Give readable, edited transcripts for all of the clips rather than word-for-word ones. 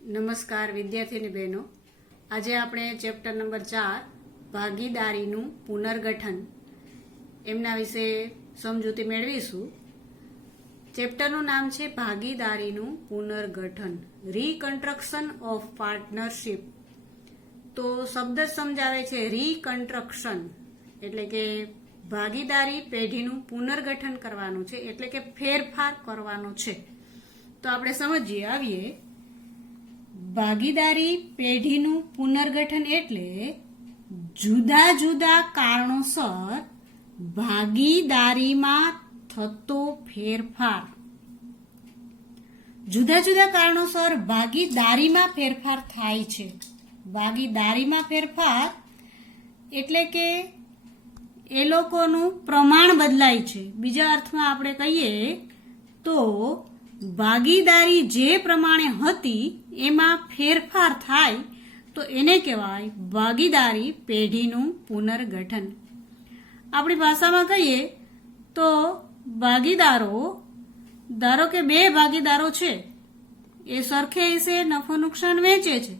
નમસ્કાર વિદ્યાર્થીની બહેનો, આજે આપણે ચેપ્ટર નંબર 4 ભાગીદારીનું પુનર્ગઠન એમના વિશે સમજૂતી મેળવીશું. ચેપ્ટરનું નામ છે ભાગીદારીનું પુનર્ગઠન, રીકન્સ્ટ્રક્શન ઓફ પાર્ટનરશિપ. તો શબ્દ જ સમજાવે છે રીકન્સ્ટ્રક્શન એટલે કે ભાગીદારી પેઢીનું પુનર્ગઠન કરવાનું છે, એટલે કે ફેરફાર કરવાનો છે. તો આપણે સમજીએ આવીએ. ભાગીદારી પેઢીનું પુનર્ગઠન એટલે જુદા જુદા કારણોસર ભાગીદારીમાં થતો ફેરફાર. જુદા જુદા કારણોસર ભાગીદારીમાં ફેરફાર થાય છે. ભાગીદારીમાં ફેરફાર એટલે કે એ લોકોનું પ્રમાણ બદલાય છે. બીજા અર્થમાં આપણે કહીએ તો ભાગીદારી જે પ્રમાણે હતી એમાં ફેરફાર થાય તો એને કહેવાય ભાગીદારી પેઢીનું પુનર્ગઠન. આપણી ભાષામાં કહીએ તો ભાગીદારો, ધારો કે બે ભાગીદારો છે, એ સરખે હિસ્સે નફો નુકસાન વેચે છે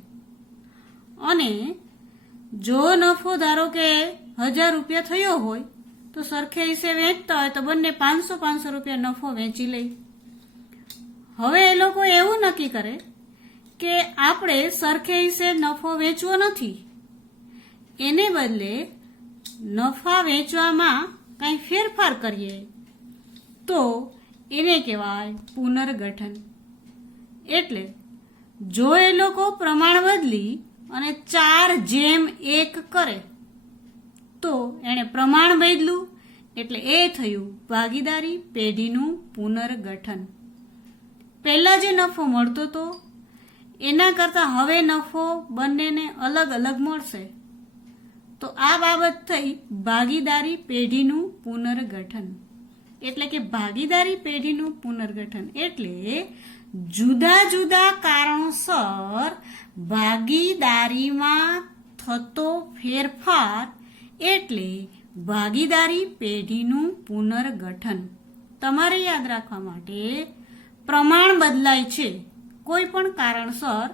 અને જો નફો ધારો કે 1000 રૂપિયા થયો હોય તો સરખે હિસ્સે વેચતા હોય તો બંને 500 રૂપિયા નફો વેચી લે. હવે એ લોકો એવું નક્કી કરે કે આપણે સરખે હિસ્સે નફો વેચવો નથી, એને બદલે નફા વેચવામાં કંઈ ફેરફાર કરીએ તો એને કહેવાય પુનર્ગઠન. એટલે જો એ લોકો પ્રમાણ બદલી અને 4:1 કરે તો એણે પ્રમાણ બદલ્યું એટલે એ થયું ભાગીદારી પેઢીનું પુનર્ગઠન. પહેલા જે નફો મળતો હતો એના કરતાં હવે નફો બંનેને અલગ અલગ મળશે તો આ બાબત થઈ ભાગીદારી પેઢીનું પુનર્ગઠન. એટલે કે ભાગીદારી પેઢીનું પુનર્ગઠન એટલે જુદા જુદા કારણોસર ભાગીદારીમાં થતો ફેરફાર એટલે ભાગીદારી પેઢીનું પુનર્ગઠન. તમારે યાદ રાખવા માટે પ્રમાણ બદલાય છે, કોઈ પણ કારણસર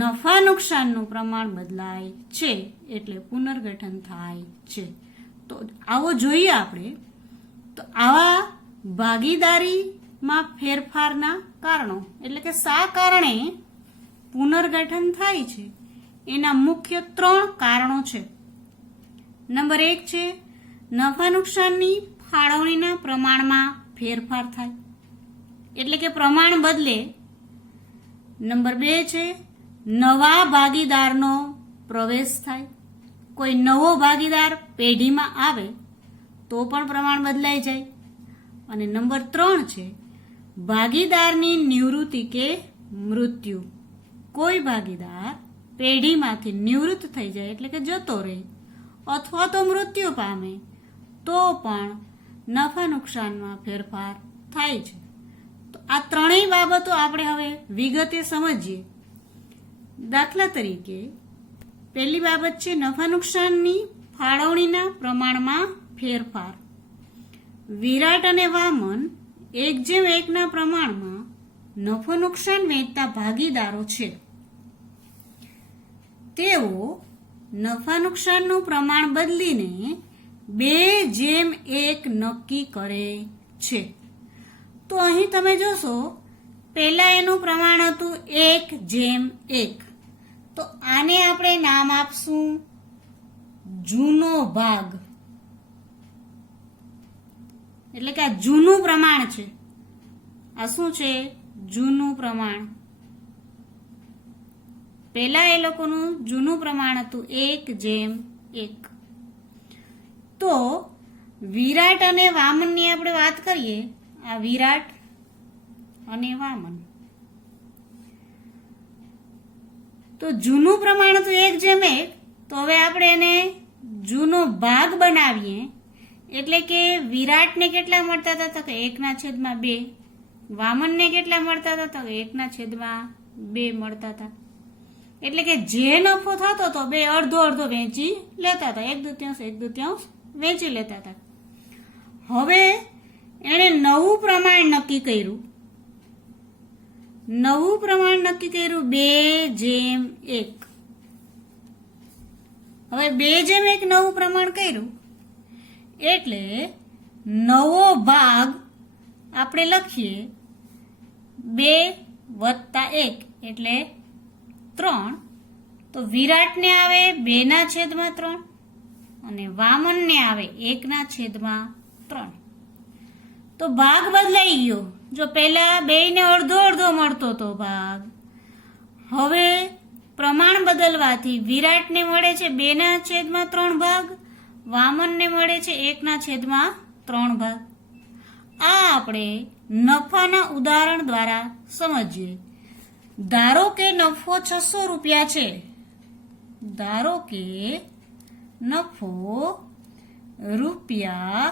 નફા નુકસાનનું પ્રમાણ બદલાય છે એટલે પુનર્ગઠન થાય છે. તો આવો જોઈએ આપણે. તો આવા ભાગીદારીમાં ફેરફારના કારણો એટલે કે શા કારણે પુનર્ગઠન થાય છે એના મુખ્ય 3 કારણો છે. નંબર 1 છે નફા નુકસાનની ફાળવણીના પ્રમાણમાં ફેરફાર થાય એટલે કે પ્રમાણ બદલે. નંબર 2 છે નવા ભાગીદારનો પ્રવેશ થાય. કોઈ નવો ભાગીદાર પેઢીમાં આવે તો પણ પ્રમાણ બદલાઈ જાય. અને નંબર 3 છે ભાગીદારની નિવૃત્તિ કે મૃત્યુ. કોઈ ભાગીદાર પેઢીમાંથી નિવૃત્ત થઈ જાય એટલે કે જતો રહે અથવા તો મૃત્યુ પામે તો પણ નફા નુકસાનમાં ફેરફાર થાય છે. તો આ ત્રણેય બાબતો આપણે હવે વિગતે સમજીએ. દાખલા તરીકે પહેલી બાબત છે નફા નુકસાનની ફાળવણીના પ્રમાણમાં ફેરફાર. વિરાટ અને વામન 1:1 પ્રમાણમાં નફો નુકસાન વેચતા ભાગીદારો છે. તેઓ નફા નુકસાનનું પ્રમાણ બદલીને 2:1 નક્કી કરે છે. તો અહીં તમે જોશો પહેલા એનું પ્રમાણ હતું 1:1. તો આને આપણે નામ આપશું જૂનો ભાગ, એટલે કે આ જૂનું પ્રમાણ છે. આ શું છે? જૂનું પ્રમાણ. પહેલા એ લોકોનું જૂનું પ્રમાણ હતું 1:1. તો વિરાટ અને વામનની આપણે વાત કરીએ. આ વિરાટ અને વામન. તો જૂનું પ્રમાણ હતું 1:1. તો હવે આપણે એને જૂનો ભાગ બનાવીએ એટલે કે વિરાટને કેટલા મળતા હતા તો કે 1/2. વામનને કેટલા મળતા હતા તો 1/2 મળતા હતા. એટલે કે જે નફો થતો હતો બે અડધો વેચી લેતા હતા, 1/2 વેચી લેતા હતા. હવે એણે નવું પ્રમાણ નક્કી કર્યું નવું પ્રમાણ નક્કી કર્યું 2:1. હવે 2:1 નવું પ્રમાણ કર્યું એટલે નવો ભાગ આપણે લખીએ 2+1 એટલે 3. તો વિરાટને આવે 2/3 અને વામનને આવે 1/3. તો ભાગ બદલાઈ ગયો. જો પહેલા બેયને અડધો અડધો મળતો તો ભાગ, હવે પ્રમાણ બદલવાથી વિરાટને મળે છે 2/3 ભાગ, વામનને મળે છે 1/3 ભાગ. આ આપણે નફાના ઉદાહરણ દ્વારા સમજીએ. ધારો કે નફો 600 રૂપિયા છે. ધારો કે નફો રૂપિયા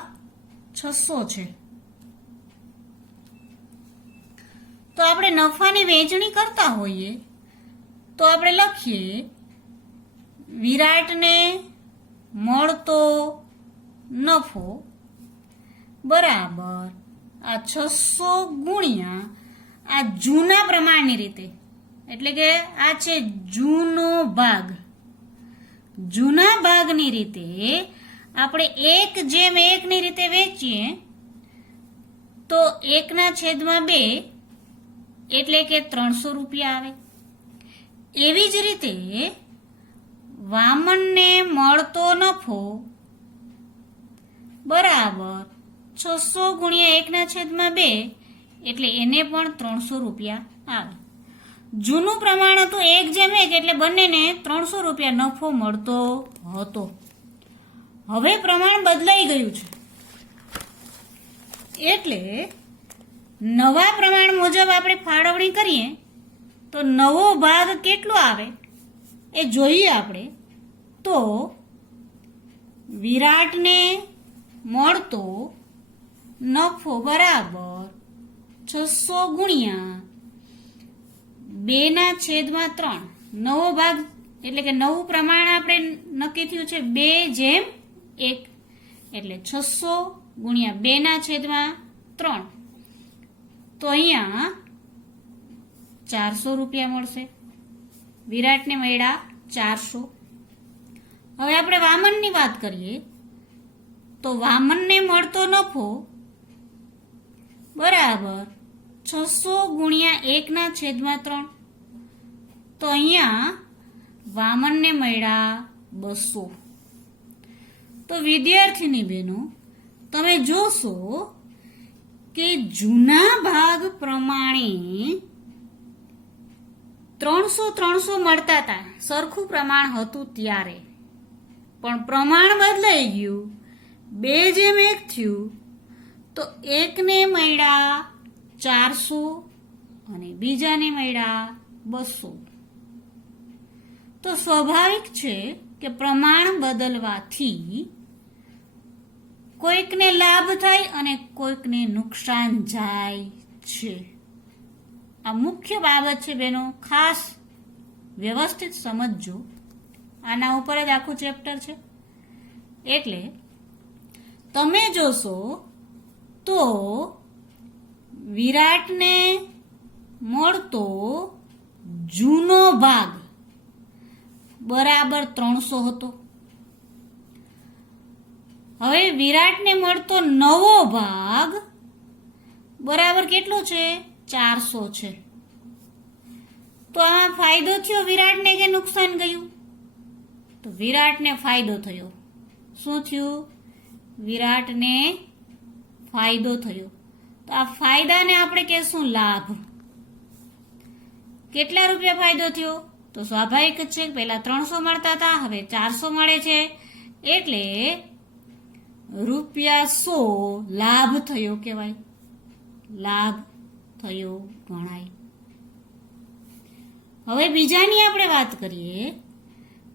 600 છે. તો આપણે નફાની વહેંચણી કરતા હોઈએ તો આપણે લખીએ વિરાટને મળતો નફો બરાબર આ 600 ગુણ્યા આ જૂના પ્રમાણની રીતે, એટલે કે આ છે જૂનો ભાગ. જૂના ભાગની રીતે આપણે 1:1 ની રીતે વેચીએ તો 1/2 એટલે કે 300 રૂપિયા આવે. એવી જ રીતે વામનને મળતો નફો બરાબર 600 ગુણ્યા 1/2 એટલે એને પણ 300 રૂપિયા આવે. જૂનું પ્રમાણ હતું 1:1 એટલે બંનેને 300 રૂપિયા નફો મળતો હતો. હવે પ્રમાણ બદલાઈ ગયું છે એટલે નવા પ્રમાણ મુજબ આપણે ફાળવણી કરીએ તો નવો ભાગ કેટલો આવે એ જોઈએ આપણે. તો વિરાટને મળતો નફો બરાબર 600 ગુણ્યા 2/3. નવો ભાગ એટલે કે નવું પ્રમાણ આપણે નક્કી થયું છે 2:1 એટલે 600 ગુણ્યા 2/3. તો અહીંયા 400 રૂપિયા મળશે. વિરાટને મળ્યા 400. હવે આપણે વામનની વાત કરીએ તો વામનને મળતો નફો બરાબર 600 ગુણ્યા 1/3. તો અહીંયા વામનને મળ્યા 200. તો વિદ્યાર્થીની બહેનો તમે જોશો કે જૂના ભાગ પ્રમાણે 300 મળતા હતા, સરખું પ્રમાણ હતું ત્યારે. પણ પ્રમાણ બદલાઈ ગયું, 2:1 થયું તો એકને મળ્યા 400 અને બીજાને મળ્યા 200. તો સ્વાભાવિક છે કે પ્રમાણ બદલવાથી કોઈકને લાભ થાય અને કોઈકને નુકસાન જાય છે. આ મુખ્ય બાબત છે બેનો, ખાસ વ્યવસ્થિત સમજજો. આના ઉપર જ આખું ચેપ્ટર છે. એટલે તમે જોશો તો વિરાટને મળતો જૂનો ભાગ બરાબર 300 હતો. હવે વિરાટને મળતો નવો ભાગ બરાબર કેટલો છે? 400 છે. તો આ ફાયદો થયો વિરાટને કે નુકસાન ગયું? તો વિરાટને ફાયદો થયો. શું થયું? વિરાટને ફાયદો થયો. તો આ ફાયદાને આપણે કહેશું લાભ. કેટલા રૂપિયા ફાયદો થયો? તો સ્વાભાવિક જ છે, પહેલા 300 મળતા હતા, હવે 400 મળે છે, એટલે ₹100 લાભ થયો કહેવાય. લાભ થયો ગણાય. હવે બીજાની આપણે વાત કરીએ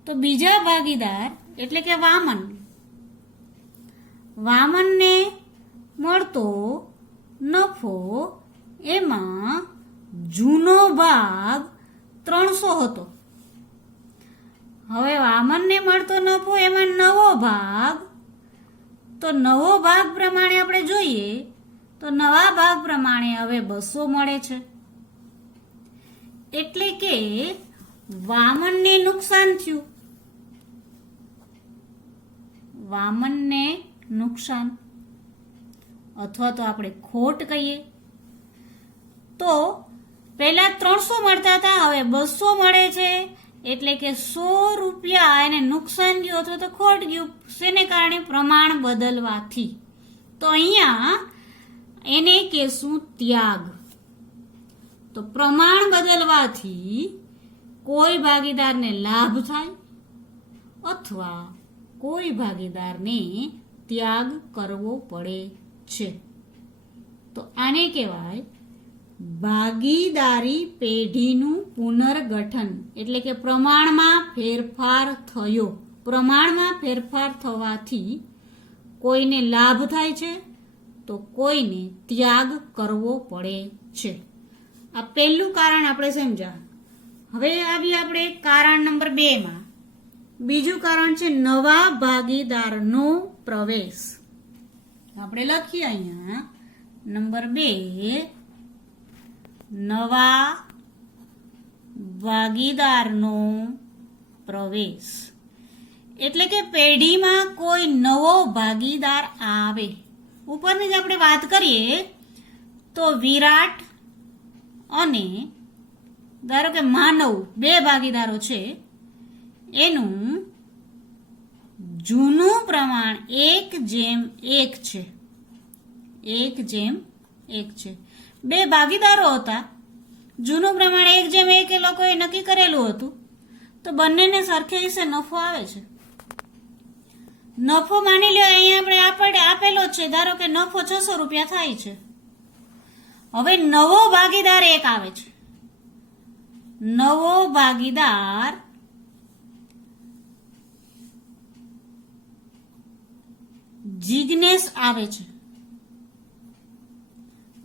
તો બીજા ભાગીદાર એટલે કે વામન. વામનને મળતો નફો એમાં જૂનો ભાગ 300 હતો. હવે વામનને મળતો નફો એમાં નવો ભાગ, તો નવો ભાગ પ્રમાણે આપણે જોઈએ તો નવા ભાગ પ્રમાણે હવે 200 મળે છે. એટલે કે વામનને નુકસાન થયું. વામનને નુકસાન અથવા તો આપણે ખોટ કહીએ. તો પહેલા 300 મળતા હતા, હવે 200 મળે છે. એટલે કે 100 રૂપિયા એને નુકસાન થયું અથવા તો ખોટ ગયું. શેને કારણે? પ્રમાણ બદલવાથી. તો અહીંયા એને કહેશું ત્યાગ. તો પ્રમાણ બદલવાથી કોઈ ભાગીદારને લાભ થાય અથવા કોઈ ભાગીદારને ત્યાગ કરવો પડે છે. તો આને કહેવાય ભાગીદારી પેઢીનું પુનર્ગઠન. એટલે કે પ્રમાણમાં ફેરફાર થયો. પ્રમાણમાં ફેરફાર થવાથી કોઈને લાભ થાય છે તો કોઈને ત્યાગ કરવો પડે છે. આ પહેલું કારણ આપણે સમજ્યા. હવે આવી આપણે કારણ નંબર 2 માં. બીજું કારણ છે નવા ભાગીદારનો પ્રવેશ. આપણે લખીએ અહીંયા નંબર 2, નવા ભાગીદારનો પ્રવેશ. એટલે કે પેઢીમાં કોઈ નવો ભાગીદાર આવે. ઉપરની જ આપણે વાત કરીએ તો વિરાટ અને ધારો કે માનવ 2 ભાગીદારો છે, એનું જૂનું પ્રમાણ 1:1 છે. 1:1 છે. 2 ભાગીદારો હતા, જૂનું પ્રમાણ 1:1 એ લોકોએ નક્કી કરેલું હતું. તો બંનેને સરખે હિસ્સે નફો આવે છે. નફો માની લો અહીંયા આપણે આપેલો છે, ધારો કે નફો 600 રૂપિયા થાય છે. હવે નવો ભાગીદાર એક આવે છે. નવો ભાગીદાર જિજ્ઞેશ આવે છે.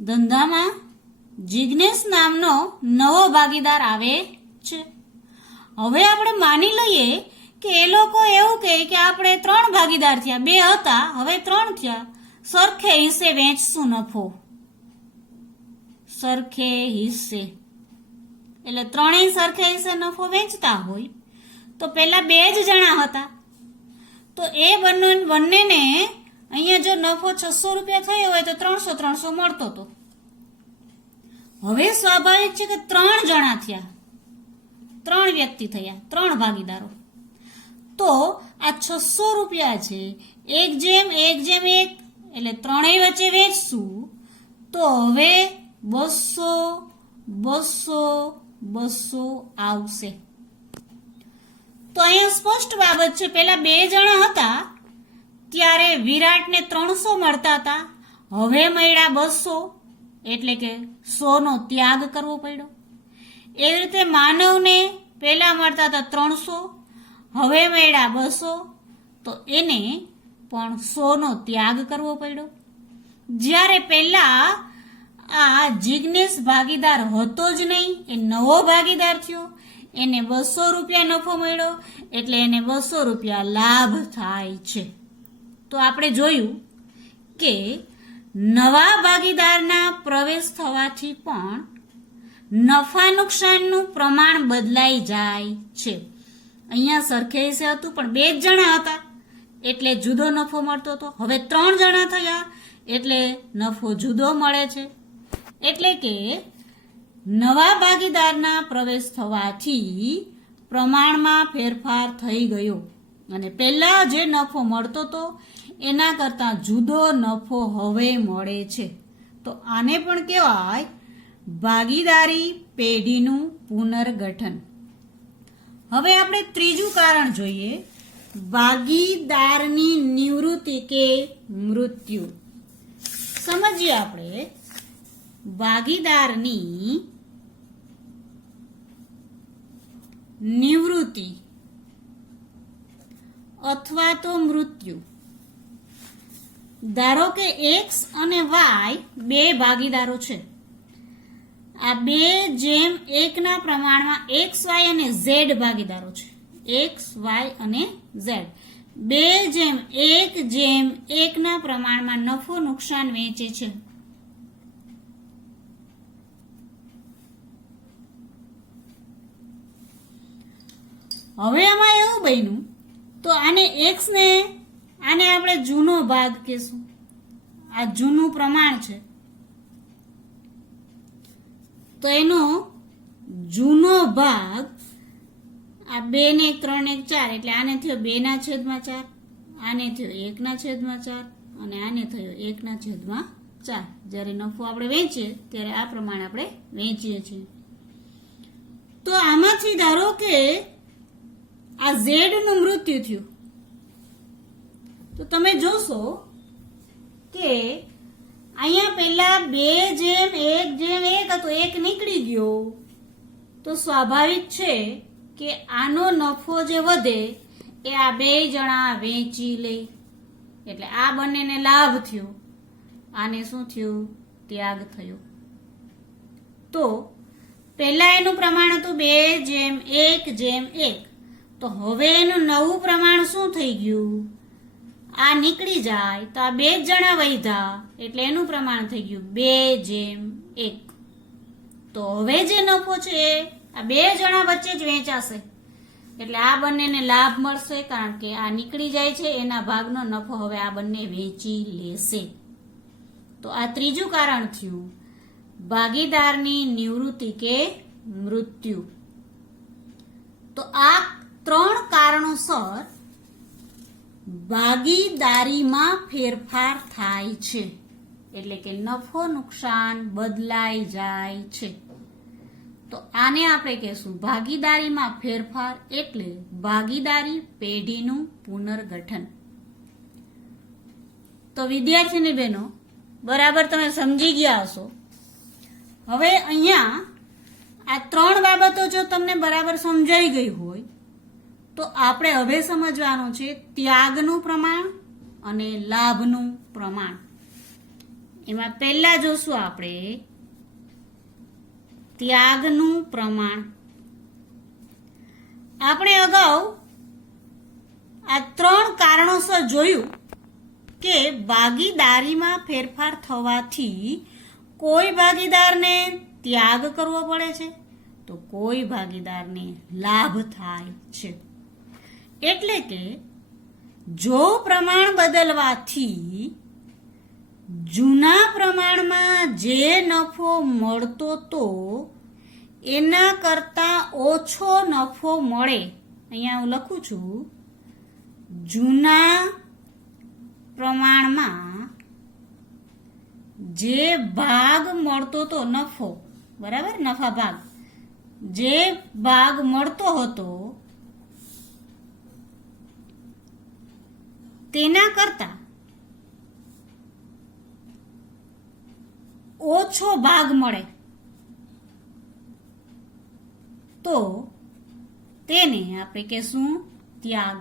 ધંધામાં જિજ્ઞેશ નામનો નવો ભાગીદાર આવે છે. હવે આપણે માની લઈએ કે એ લોકો એવું કહે કે આપણે 3 ભાગીદાર થયા, 2 હતા હવે 3 થયા, સરખે હિસ્સે વેચશું નફો. સરખે હિસ્સે એટલે 3 સરખે હિસ્સે નફો વેચતા હોય તો પેલા 2 જ જણા હતા, તો એ બંનેને અહીંયા જો નફો 600 રૂપિયા થયો હોય તો 300 મળતો હતો. હવે સ્વાભાવિક છે કે 3 જણા થયા, 3 વ્યક્તિ થયા, 3 ભાગીદારો. તો આ 600 રૂપિયા છે 1:1 એટલે 3 વચ્ચે વેચશું તો હવે 200 આવશે. તો અહીંયા સ્પષ્ટ બાબત છે, પેલા 2 જણા હતા ત્યારે વિરાટને 300 મળતા હતા, હવે મળ્યા 200 એટલે કે 100 નો ત્યાગ કરવો પડ્યો. એવી રીતે માનવને પેલા મળતા હતા 300, હવે મળ્યા 200 તો એને પણ 100 નો ત્યાગ કરવો પડ્યો. જ્યારે પેલા આ જિજ્ઞેશ ભાગીદાર હતો જ નહીં, એ નવો ભાગીદાર થયો, એને 200 રૂપિયા નફો મળ્યો એટલે એને 200 રૂપિયા લાભ થાય છે. તો આપણે જોયું કે નવા ભાગીદારના પ્રવેશ થવાથી પણ નફા નુકસાનનું પ્રમાણ બદલાઈ જાય છે. અહીંયા સરખે હિસ્સે હતું પણ 2 જ જણા હતા એટલે જુદો નફો મળતો હતો. હવે 3 જણા થયા એટલે નફો જુદો મળે છે. એટલે કે નવા ભાગીદારના પ્રવેશ થવાથી પ્રમાણમાં ફેરફાર થઈ ગયો અને પહેલા જે નફો મળતો હતો એના કરતાં જુદો નફો હવે મળે છે. તો આને પણ કહેવાય ભાગીદારી પેઢીનું પુનર્ગઠન. હવે આપણે ત્રીજું કારણ જોઈએ, ભાગીદારની નિવૃત્તિ કે મૃત્યુ. સમજીએ આપણે ભાગીદારની નિવૃત્તિ અથવા તો મૃત્યુ. ધારો કે x અને y 2 ભાગીદારો છે. આ 2:1 ના પ્રમાણમાં x, y અને z ભાગીદારો છે. x, y અને z 2:1 ના પ્રમાણમાં નફો નુકસાન વેચે છે. હવે આમાં એવું બન્યું તો આને x ને આને આપણે જૂનો ભાગ કહેશું. આ જૂનું પ્રમાણ છે તો એનો જૂનો ભાગ આ 2 ને 1 3 ને 1 4 એટલે આને થયો 2/4, આને થયો 1/4 અને આને થયો 1/4. જ્યારે નફો આપણે વેચીએ ત્યારે આ પ્રમાણે આપણે વેચીએ છીએ. તો આમાંથી ધારો કે આ z નું મૃત્યુ થયું તો તમે જોશો કે અહીંયા પહેલા 2:1:1 હતો, 1 નીકળી ગયો તો સ્વાભાવિક છે કે આનો નફો જે વધે એ આ 2 જણા વેચી લે એટલે આ બંનેને લાભ થયો. આને શું થયું? ત્યાગ થયો. તો પહેલા એનું પ્રમાણ હતું 2:1:1 તો હવે એનું નવું પ્રમાણ શું થઈ ગયું? આ નીકળી જાય તો આ 2 જણા વધ્યા એટલે એનું પ્રમાણ થઈ ગયું 2:1. તો હવે જે નફો છે આ 2 જણા વચ્ચે જ વેચાશે એટલે આ બંનેને લાભ મળશે કારણ કે આ નીકળી જાય છે એના ભાગનો નફો હવે આ બંને વેચી લેશે. તો આ ત્રીજું કારણ થયું ભાગીદારની નિવૃત્તિ કે મૃત્યુ. તો આ 3 કારણોસર ભાગીદારીમાં ફેરફાર થાય છે એટલે કે નફો નુકસાન બદલાઈ જાય છે. તો આને આપણે કહેશું ભાગીદારીમાં ફેરફાર એટલે ભાગીદારી પેઢીનું પુનર્ગઠન. તો વિદ્યાર્થીની બહેનો બરાબર તમે સમજી ગયા હશો. હવે અહીંયા આ 3 બાબતો જો તમને બરાબર સમજાઈ ગઈ હોય તો આપણે હવે સમજવાનું છે ત્યાગનું પ્રમાણ અને લાભનું પ્રમાણ. એમાં પહેલા જોશું આપણે ત્યાગનું પ્રમાણ. આપણે અગાઉ આ 3 કારણોસર જોયું કે ભાગીદારીમાં ફેરફાર થવાથી કોઈ ભાગીદારને ત્યાગ કરવો પડે છે તો કોઈ ભાગીદારને લાભ થાય છે. એટલે કે જો પ્રમાણ બદલવાથી જૂના પ્રમાણમાં જે નફો મળતો તો એના કરતા ઓછો નફો મળે. અહીંયા હું લખું છું જૂના પ્રમાણમાં જે ભાગ મળતો તો નફો, બરાબર, નફા ભાગ, જે ભાગ મળતો હતો તેના કરતા ઓછો ભાગ મળે તો તેને આપણે કહેશું ત્યાગ.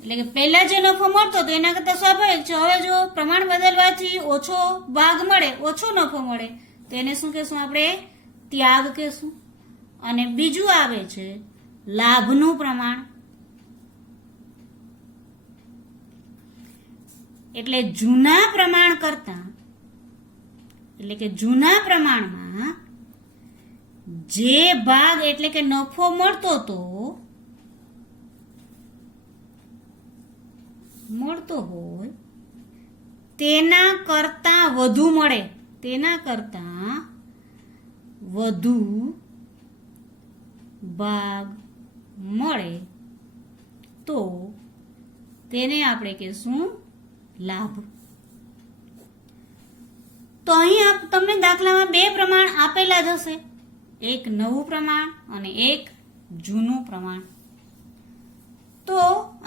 એટલે કે પહેલા જે નફો મળતો તો એના કરતા સ્વાભાવિક છે હવે જો પ્રમાણ બદલવાથી ઓછો ભાગ મળે, ઓછો નફો મળે તેને શું કહેશું? આપણે ત્યાગ કહેશું. અને બીજું આવે છે લાભનું પ્રમાણ. એટલે જૂના પ્રમાણ કરતા, એટલે કે જૂના પ્રમાણમાં જે ભાગ એટલે કે નફો મળતો હોય તેના કરતા વધુ મળે, તેના કરતા વધુ ભાગ મળે તો તેને આપણે કહેશું લાભ. તો અહીં તમને દાખલામાં 2 પ્રમાણ આપેલા જ હશે, એક નવું પ્રમાણ અને એક જૂનું પ્રમાણ. તો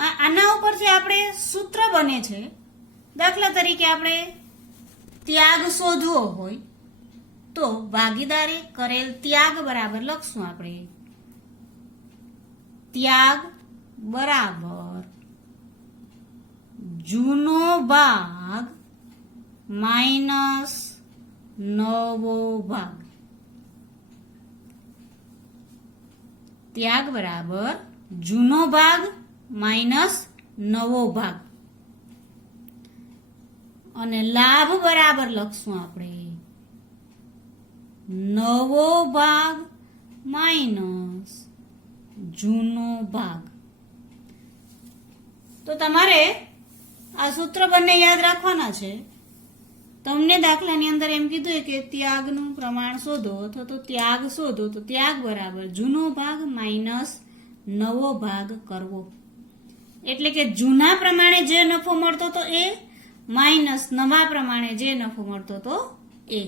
આના ઉપરથી આપણે સૂત્ર બને છે. દાખલા તરીકે આપણે ત્યાગ શોધવો હોય તો ભાગીદારે કરેલ ત્યાગ બરાબર લખશું આપણે ત્યાગ બરાબર જૂનો ભાગ માઇનસ નવો ભાગ. ત્યાગ બરાબર જૂનો ભાગ માઇનસ નવો ભાગ. અને લાભ બરાબર લખશું આપણે નવો ભાગ માઇનસ જૂનો ભાગ. તો તમારે આ સૂત્ર બંને યાદ રાખવાના છે. તમને દાખલાની અંદર એમ કીધું કે ત્યાગનું પ્રમાણ શોધો અથવા તો ત્યાગ શોધો, તો ત્યાગ બરાબર જૂનો ભાગ માઇનસ નવો ભાગ કરવો. એટલે કે જૂના પ્રમાણે જે નફો મળતો તો એ માઇનસ નવા પ્રમાણે જે નફો મળતો તો એ.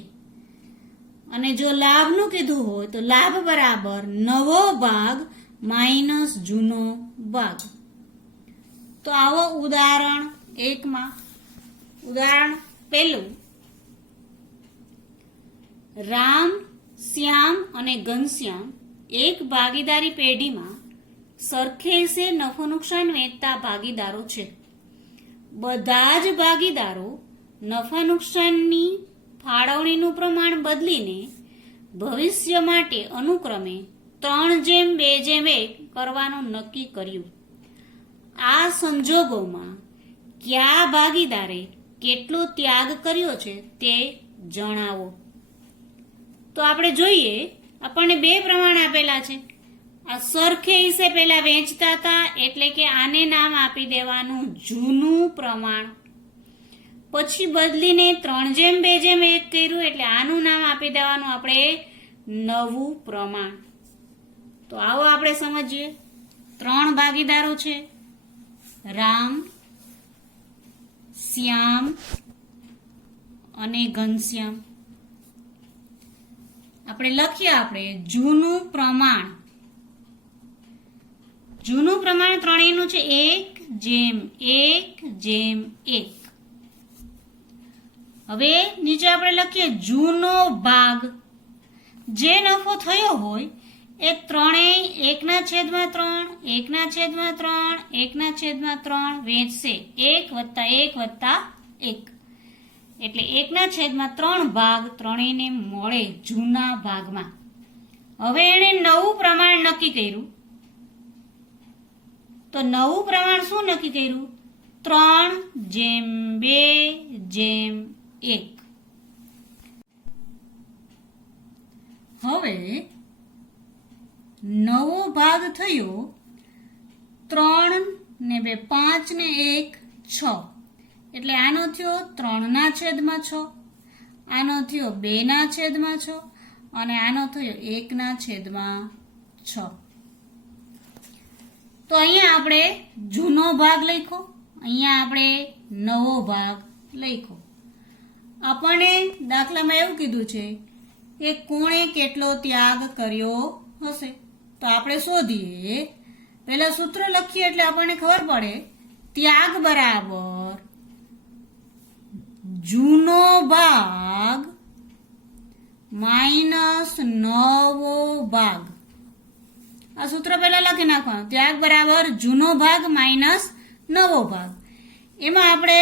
અને જો લાભનું કીધું હોય તો લાભ બરાબર નવો ભાગ માઇનસ જૂનો ભાગ. તો આવો ઉદાહરણ 1 માં. ઉદાહરણ પહેલું, રામ, શ્યામ અને ઘનશ્યામ એક ભાગીદારી પેઢીમાં સરખેસે નફો નુકસાન વહેંચતા ભાગીદારો છે. બધા જ ભાગીદારો નફા નુકસાનની ફાળવણીનું પ્રમાણ બદલીને ભવિષ્ય માટે અનુક્રમે 3:2:1 કરવાનું નક્કી કર્યું. આ સંજોગોમાં કયા ભાગીદારે કેટલો ત્યાગ કર્યો છે તે જણાવો. તો આપણે જોઈએ, આપણને 2 પ્રમાણ આપેલા છે. આ સરખે હિસ્સે પહેલા વેચતા હતા એટલે કે આને નામ આપી દેવાનું જૂનું પ્રમાણ. પછી બદલીને 3:2:1 કર્યું એટલે આનું નામ આપી દેવાનું આપણે નવું પ્રમાણ. તો આવો આપણે સમજીએ. 3 ભાગીદારો છે, રામ, શ્યામ અને ઘનશ્યામ. આપણે લખીએ આપણે જૂનું પ્રમાણ. જૂનું પ્રમાણ ત્રણેયનું છે 1:1:1. હવે નીચે આપણે લખીએ જૂનો ભાગ. જે નફો થયો હોય એ ત્રણેય 1/3, 1/3, 1/3 વેચશે. 1+1+1 એટલે 1/3 ભાગ ત્રણેયને મળે જૂના ભાગમાં. હવે એણે નવું પ્રમાણ નક્કી કર્યું. તો નવું પ્રમાણ શું નક્કી કર્યું? 3:2:1. હવે નવો ભાગ થયો 3 ને 2 5 ને 1 6. એટલે આનો થયો 3/6, આનો થયો 2/6 અને આનો થયો 1/6. તો અહીંયા આપણે જૂનો ભાગ લખ્યો, અહીંયા આપણે નવો ભાગ લખ્યો. આપણને દાખલામાં એવું કીધું છે કે કોણે કેટલો ત્યાગ કર્યો હશે. તો આપણે શોધીએ. પહેલા સૂત્ર લખીએ એટલે આપણને ખબર પડે. ત્યાગ બરાબર જૂનો ભાગ માઇનસ નવો ભાગ. આ સૂત્ર પહેલા લખી નાખવાનું. ત્યાગ બરાબર જૂનો ભાગ માઇનસ નવો ભાગ. એમાં આપણે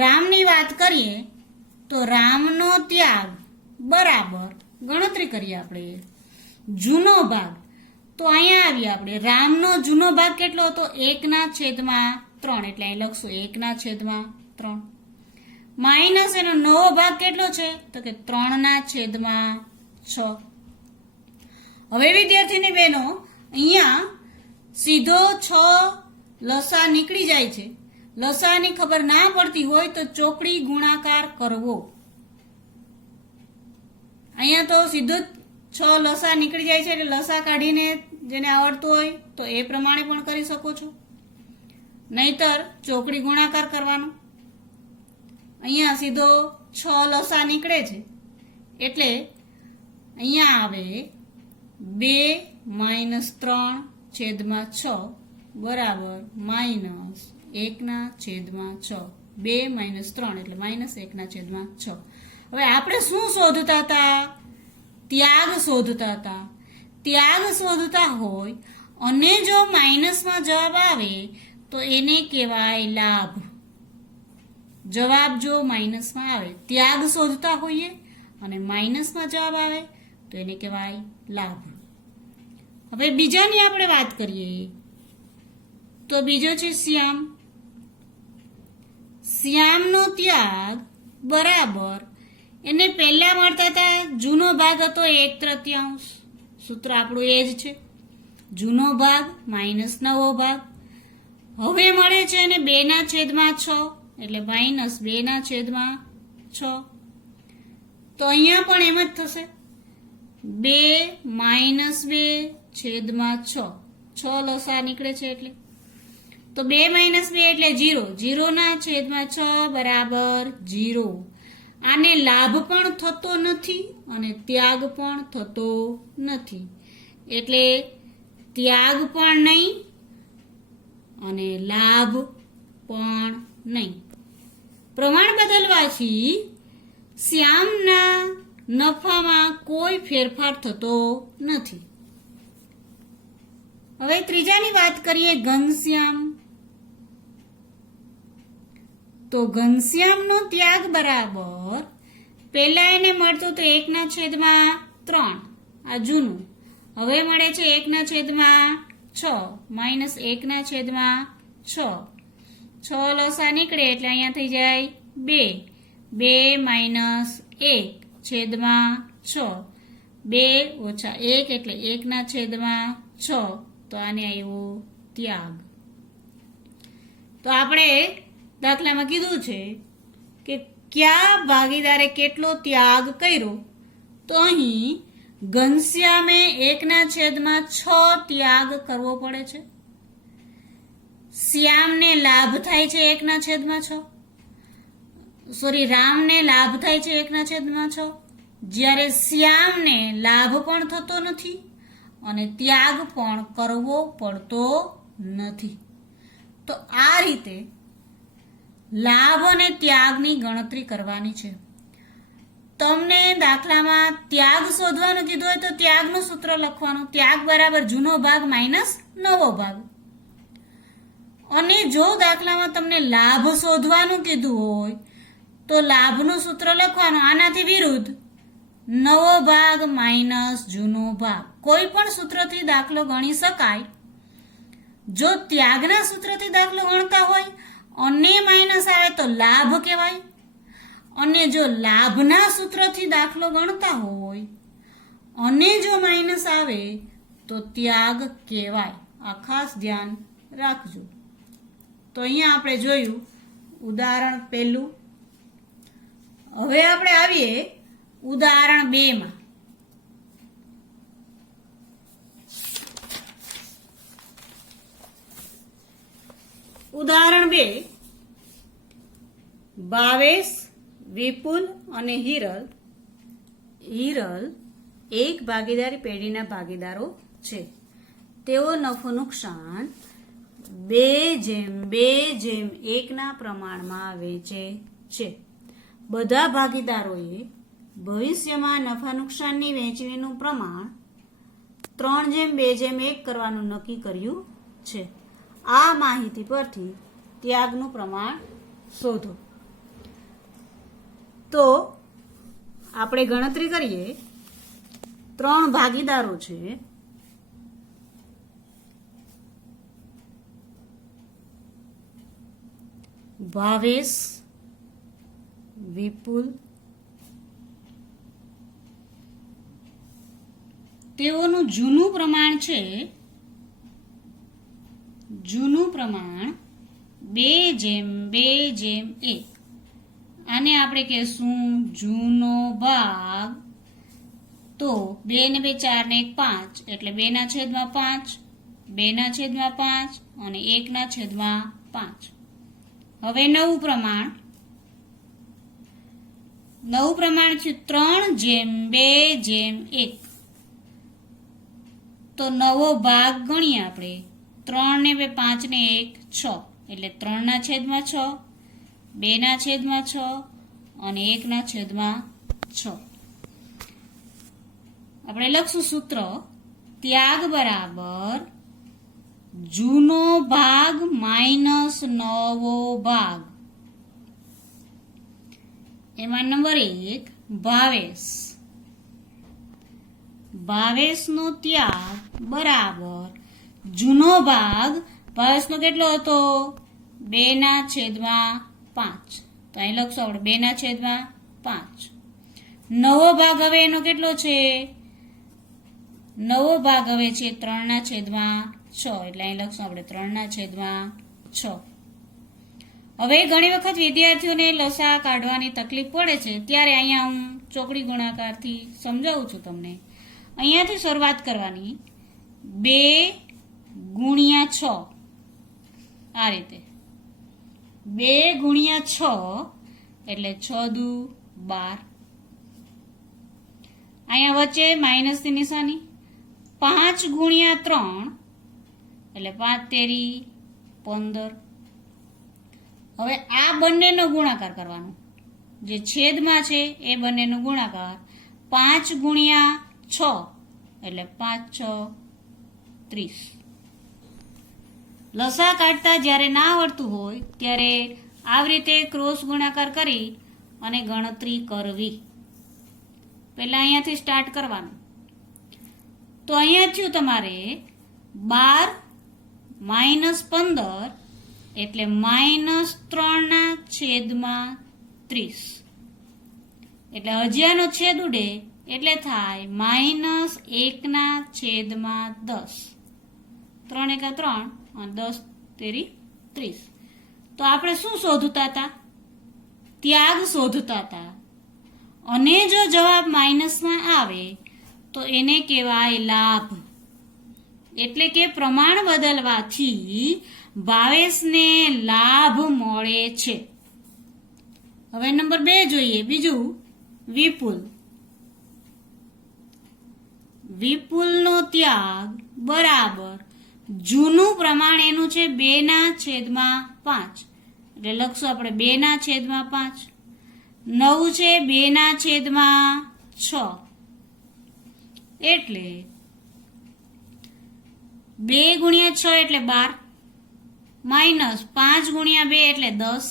રામની વાત કરીએ તો રામનો ત્યાગ બરાબર ગણતરી કરીએ આપણે જૂનો ભાગ. તો અહીંયા આવીએ આપણે. રામનો જૂનો ભાગ કેટલો હતો? 1/3. એટલે અહીં લખશું 1/3 માઇનસ એનો નવો ભાગ કેટલો છે? તો કે 3/6. હવે વિદ્યાર્થીની બહેનો, અહીંયા સીધો 6 લસા નીકળી જાય છે. લસાની ખબર ના પડતી હોય તો ચોકડી ગુણાકાર કરવો. અહીંયા તો સીધો 6 લસા નીકળી જાય છે એટલે લસા કાઢીને જેને આવડતું હોય તો એ પ્રમાણે પણ કરી શકો છો, નહીતર ચોકડી ગુણાકાર કરવાનો. અહીંયા સીધો 6 લસા નીકળે છે એટલે અહીંયા આવે 2-3/6 બરાબર -1/6. 2 - 3 એટલે -1/6. હવે આપણે શું શોધતા હતા? ત્યાગ શોધતા હતા. ત્યાગ શોધતા હોય અને જો માઇનસમાં જવાબ આવે તો એને કહેવાય લાભ. જવાબ જો માઇનસમાં આવે, ત્યાગ શોધતા હોઈએ અને માઇનસમાં જવાબ આવે તો એને કહેવાય લાભ. હવે બીજાની આપણે વાત કરીએ તો બીજો છે શ્યામ. શ્યામનો ત્યાગ બરાબર એને પહેલા મળતા હતા જૂનો ભાગ હતો 1/3. સૂત્ર આપણું એ જ છે. જૂનો ભાગ માઇનસ નવો ભાગ. હવે મળે છે ને 2/6 એટલે માઇનસ 2/6. તો અહીંયા પણ એમ જ થશે 2 માઇનસ 2/6. 6 લસા નીકળે છે એટલે તો 2 માઇનસ 2 એટલે 0. 0/6 બરાબર 0. આને લાભ પણ થતો નથી અને ત્યાગ પણ થતો નથી એટલે ત્યાગ પણ નહીં અને લાભ પણ નહીં. પ્રમાણ બદલવાથી શ્યામના નફામાં કોઈ ફેરફાર થતો નથી. હવે ત્રીજાની વાત કરીએ ઘનશ્યામ. તો ઘનશ્યામનો ત્યાગ બરાબર પહેલા એને મળતું તો 1/3 આ જૂનું. હવે મળે છે 1/6 માઇનસ 1/6. 6 લસા નીકળે એટલે અહીંયા થઈ જાય 2. 2 માઇનસ 1/6. 2 ઓછા 1 એટલે 1/6. તો આને આવ્યો ત્યાગ. તો આપણે દાખલામાં કીધું છે કે કયા ભાગીદારે કેટલો ત્યાગ કર્યો. તો અહીં ઘનશ્યામે 1/6 ત્યાગ કરવો પડે છે. શ્યામને લાભ થાય છે 1/6. રામને લાભ થાય છે 1/6. જ્યારે શ્યામને લાભ પણ થતો નથી અને ત્યાગ પણ કરવો પડતો નથી. તો આ રીતે લાભ અને ત્યાગની ગણતરી કરવાની છે. તમને દાખલામાં ત્યાગ શોધવાનું કીધું હોય તો ત્યાગનું સૂત્ર લખવાનું. ત્યાગ બરાબર જૂનો ભાગ માઇનસ નવો ભાગ. અને જો દાખલામાં તમને લાભ શોધવાનું કીધું હોય તો લાભનું સૂત્ર લખવાનું. આનાથી વિરુદ્ધ નવો ભાગ માઇનસ જૂનો ભાગ. કોઈ પણ સૂત્રથી દાખલો ગણી શકાય. જો ત્યાગના સૂત્રથી દાખલો ગણતા હોય અને માઇનસ આવે તો લાભ કહેવાય અને જો લાભના સૂત્રથી દાખલો ગણતા હોય અને જો માઇનસ આવે તો ત્યાગ કહેવાય. આ ખાસ ધ્યાન રાખજો. તો અહીંયા આપણે જોયું ઉદાહરણ પહેલું. હવે આપણે આવીએ ઉદાહરણ 2 માં. ઉદાહરણ 2 ભાવેશ, વિપુલ અને હિરલ એક ભાગીદારી પેઢીના ભાગીદારો છે. તેઓ નફો નુકસાન 2:2:1 ના પ્રમાણમાં વેચે છે. બધા ભાગીદારોએ ભવિષ્યમાં નફા નુકસાનની વહેંચણીનું પ્રમાણ 3:2:1 કરવાનું નક્કી કર્યું છે. આ માહિતી પરથી ત્યાગનું પ્રમાણ શોધો. તો આપણે ગણતરી કરીએ. 3 ભાગીદારો છે. ભાવેશ, વિપુલ, તેઓનું જૂનું પ્રમાણ છે. જૂનું પ્રમાણ 2:2:1. આને આપણે કહેશું જૂનો ભાગ. તો 2 ને 2 4 ને 1 5 એટલે 2/5, 2/5 અને 1/5. હવે નવું પ્રમાણ છે 3:2:1. તો નવો ભાગ ગણીએ આપણે. 3 ને 2 5 ને 1 6 એટલે 3/6, 2/6 અને 1/6. આપણે લખશું સૂત્ર. ત્યાગ બરાબર જૂનો ભાગ માઇનસ નવો ભાગ. એમાં નંબર 1 ભાવેશ. ભાવેશનો ત્યાગ બરાબર જૂનો ભાગ. ભાવેશનો કેટલો હતો 2/5. તો અહીં લખશું આપણે 2/5. નવો ભાગ હવે એનો કેટલો છે નવો ભાગ હવે છે 3/6 એટલે અહીં લખશું આપણે 3/6. હવે ઘણી વખત વિદ્યાર્થીઓને લસા કાઢવાની તકલીફ પડે છે ત્યારે અહીંયા હું ચોકડી ગુણાકારથી સમજાવું છું તમને. અહીંયાથી શરૂઆત કરવાની 2 × 6 આ રીતે 2 × 6 એટલે 6 દુ 12. અહીંયા વચ્ચે માઇનસની નિશાની 5 × 3 એટલે 5 તેરી 15. હવે આ બંનેનો ગુણાકાર કરવાનો, જે છેદમાં છે એ બંનેનો ગુણાકાર 5 × 6 એટલે 5 × 6 30. લસા કાઢતા જ્યારે ના આવડતું હોય ત્યારે આવી રીતે ક્રોસ ગુણાકાર કરી અને ગણતરી કરવી. પહેલા અહીંયાથી સ્ટાર્ટ કરવાનું. તો અહીંયા થયું તમારે 12 - 15 એટલે -3/30. એટલે હજીયાનો છેદ ઉડે એટલે થાય -1/10. 3 × 3 અને 10 તેરી 30. તો આપણે શું શોધતા હતા? ત્યાગ શોધતા હતા. અને જો જવાબ માઇનસમાં આવે તો એને કહેવાય લાભ. એટલે કે પ્રમાણ બદલવાથી ભાવેશને લાભ મળે છે. હવે નંબર 2 જોઈએ. બીજું વિપુલ. વિપુલનો ત્યાગ બરાબર જૂનું પ્રમાણ એનું છે 2/5. એટલે લખશું આપણે 2/5. 9 છે 2/6 એટલે 2 × 6 એટલે 12 માઇનસ 5 × 2 એટલે 10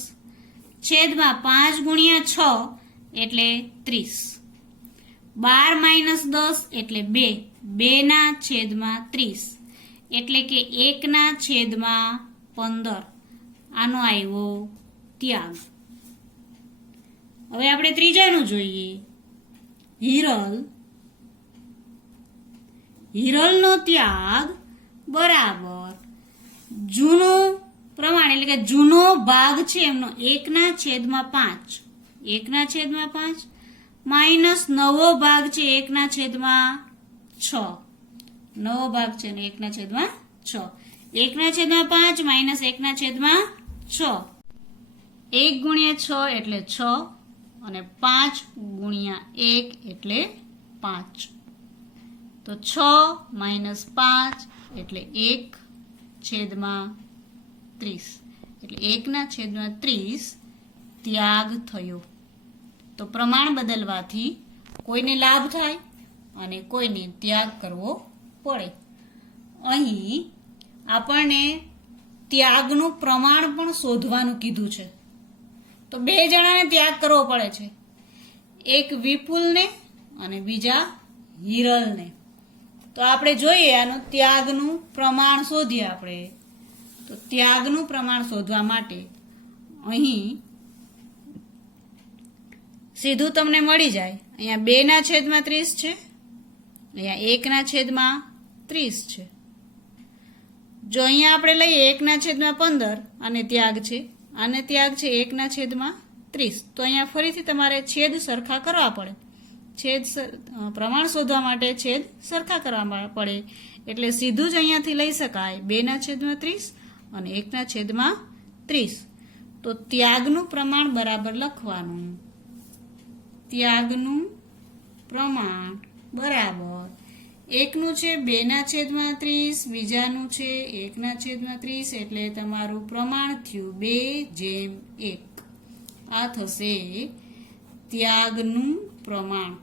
છેદમાં 5 × 6 એટલે 30. 12 - 10 એટલે 2. 2/30 એટલે કે 1/15. આનો આવ્યો ત્યાગ. હવે આપણે ત્રીજાનું જોઈએ. હિરલ. હિરલનો ત્યાગ બરાબર જૂનું પ્રમાણ એટલે કે જૂનો ભાગ છે એમનો 1/5. 1/5 માઇનસ નવો ભાગ છે 1/6. નવો ભાગ છે ને 1/6. 1/5 માઇનસ 1/6. 1 × 6 એટલે 6 અને 5 × 1 એટલે 5. તો 6 - 5 એટલે 1/30 એટલે 1/30 ત્યાગ થયો. તો પ્રમાણ બદલવાથી કોઈને લાભ થાય અને કોઈને ત્યાગ કરવો પડે. અહીં આપણને ત્યાગનું પ્રમાણ પણ શોધવાનું કીધું છે. તો 2 જણાને ત્યાગ કરવો પડે છે. એક વિપુલને અને બીજા હિરલને. તો આપણે જોઈએ આનું ત્યાગનું પ્રમાણ શોધીએ આપણે. તો ત્યાગનું પ્રમાણ શોધવા માટે અહીં સીધું તમને મળી જાય. અહીંયા 2/30 છે, અહીંયા 1/30 છે. જો અહીંયા આપણે લઈએ 1/15 અને ત્યાગ છે, આને ત્યાગ છે 1/30. તો અહીંયા ફરીથી તમારે છેદ સરખા કરવા પડે. પ્રમાણ શોધવા માટે છેદ સરખા કરવા પડે. એટલે સીધું જ અહીંયાથી લઈ શકાય 2/30 અને 1/30. તો ત્યાગનું પ્રમાણ બરાબર લખવાનું. ત્યાગનું પ્રમાણ બરાબર એકનું છે 2/30, બીજાનું છે 1/30. એટલે તમારું પ્રમાણ થયું 2/1. આ થશે ત્યાગનું પ્રમાણ.